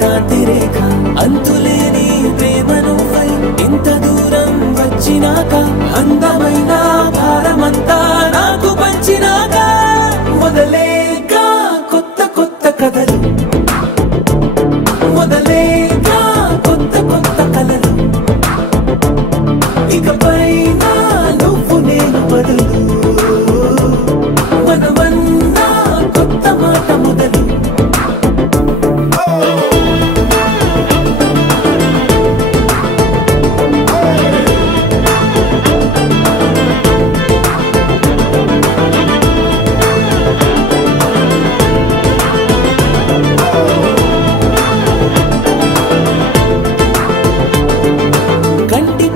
కాంతి రేఖ అంతులేని ప్రేమ నువ్వై ఇంత దూరం వచ్చినాక అందమైన భారమంతా నాకు పంచినాక మొదలేక కొత్త కొత్త కథలు మొదలేక కొత్త కొత్త కలలు ఇకపైన నువ్వు నేను బదులు మనమన్నా కొత్త మాట మొదలు కంటి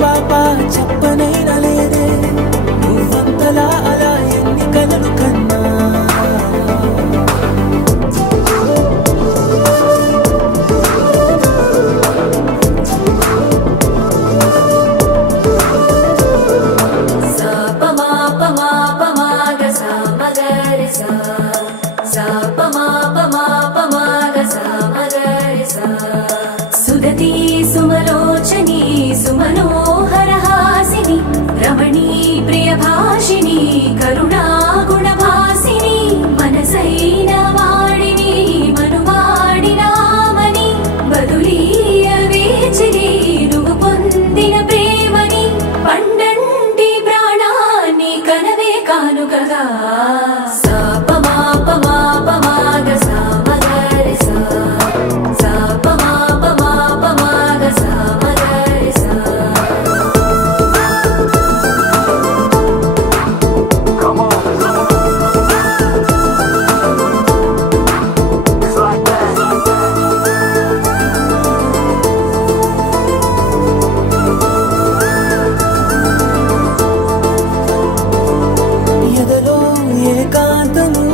పాప చెప్పనైనా లేదే నువ్వంతలా అలా ఎన్ని కలలు కన్నా సుదతి సుమలోచని సుమనోహర హాసిని రమణీ ప్రియభాషిని కరుణా గుణభాసిని మనసైన వాడిని మనువాడినామని బదులీయ వేచిని నువ్వు పొందిన ప్రేమని పండంటి ప్రాణాన్ని కనవే కానుకగా ఎదలో ఏకాంతము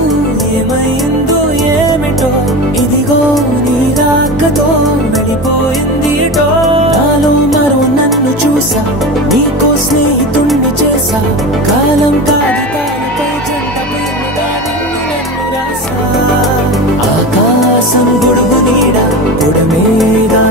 ఏమైందో ఏమిటో ఇదిగో నీ రాకతో వెళ్ళిపోయిందిటో నాలో మరో నన్ను చూసా నీకో స్నేహితుణ్ణి చేసా కాలం కాగితాలపై జంట ప్రేమగా నన్ను రాసా ఆకాశం గొడుగు నీడ పొడమేగా